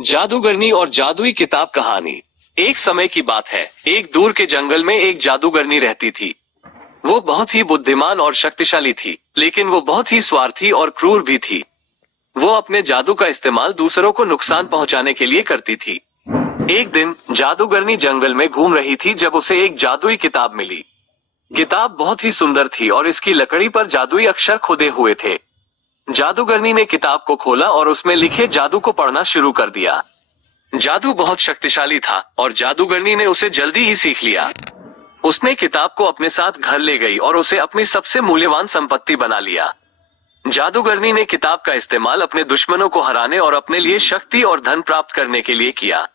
जादूगरनी और जादुई किताब कहानी। एक समय की बात है, एक दूर के जंगल में एक जादूगरनी रहती थी। वो बहुत ही बुद्धिमान और शक्तिशाली थी, लेकिन वो बहुत ही स्वार्थी और क्रूर भी थी। वो अपने जादू का इस्तेमाल दूसरों को नुकसान पहुंचाने के लिए करती थी। एक दिन जादूगरनी जंगल में घूम रही थी जब उसे एक जादुई किताब मिली। किताब बहुत ही सुंदर थी और इसकी लकड़ी पर जादुई अक्षर खुदे हुए थे। जादूगरनी ने किताब को खोला और उसमें लिखे जादू को पढ़ना शुरू कर दिया। जादू बहुत शक्तिशाली था और जादूगरनी ने उसे जल्दी ही सीख लिया। उसने किताब को अपने साथ घर ले गई और उसे अपनी सबसे मूल्यवान संपत्ति बना लिया। जादूगरनी ने किताब का इस्तेमाल अपने दुश्मनों को हराने और अपने लिए शक्ति और धन प्राप्त करने के लिए किया।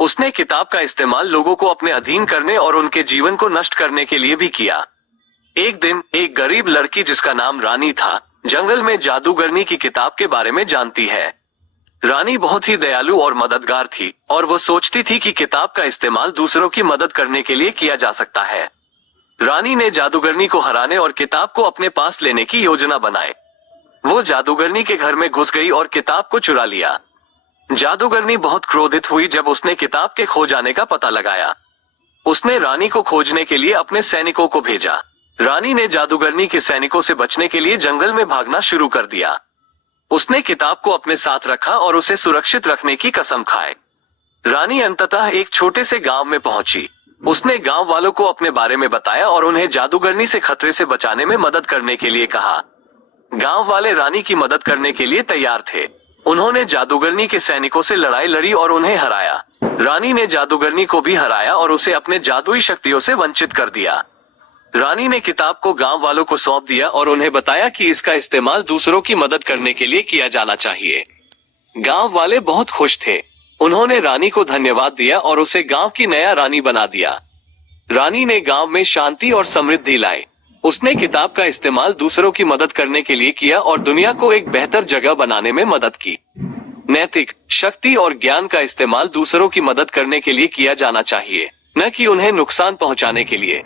उसने किताब का इस्तेमाल लोगों को अपने अधीन करने और उनके जीवन को नष्ट करने के लिए भी किया। एक दिन एक गरीब लड़की जिसका नाम रानी था, जंगल में जादूगरनी की किताब के बारे में जानती है। रानी बहुत ही दयालु और मददगार थी और वो सोचती थी कि किताब का इस्तेमाल दूसरों की मदद करने के लिए किया जा सकता है। रानी ने जादूगरनी को हराने और किताब को अपने पास लेने की योजना बनाई। वो जादूगरनी के घर में घुस गई और किताब को चुरा लिया। जादूगरनी बहुत क्रोधित हुई जब उसने किताब के खो जाने का पता लगाया। उसने रानी को खोजने के लिए अपने सैनिकों को भेजा। रानी ने जादूगरनी के सैनिकों से बचने के लिए जंगल में भागना शुरू कर दिया। उसने किताब को अपने साथ रखा और उसे सुरक्षित रखने की कसम खाई। रानी अंततः एक छोटे से गांव में पहुंची। उसने गांव वालों को अपने बारे में बताया और उन्हें जादूगरनी से खतरे से बचाने में मदद करने के लिए कहा। गांव वाले रानी की मदद करने के लिए तैयार थे। उन्होंने जादूगरनी के सैनिकों से लड़ाई लड़ी और उन्हें हराया। रानी ने जादूगरनी को भी हराया और उसे अपने जादुई शक्तियों से वंचित कर दिया। रानी ने किताब को गांव वालों को सौंप दिया और उन्हें बताया कि इसका इस्तेमाल दूसरों की मदद करने के लिए किया जाना चाहिए। गांव वाले बहुत खुश थे। उन्होंने रानी को धन्यवाद दिया और उसे गांव की नया रानी बना दिया। रानी ने गांव में शांति और समृद्धि लाई। उसने किताब का इस्तेमाल दूसरों की मदद करने के लिए किया और दुनिया को एक बेहतर जगह बनाने में मदद की। नैतिक शक्ति और ज्ञान का इस्तेमाल दूसरों की मदद करने के लिए किया जाना चाहिए, न कि उन्हें नुकसान पहुंचाने के लिए।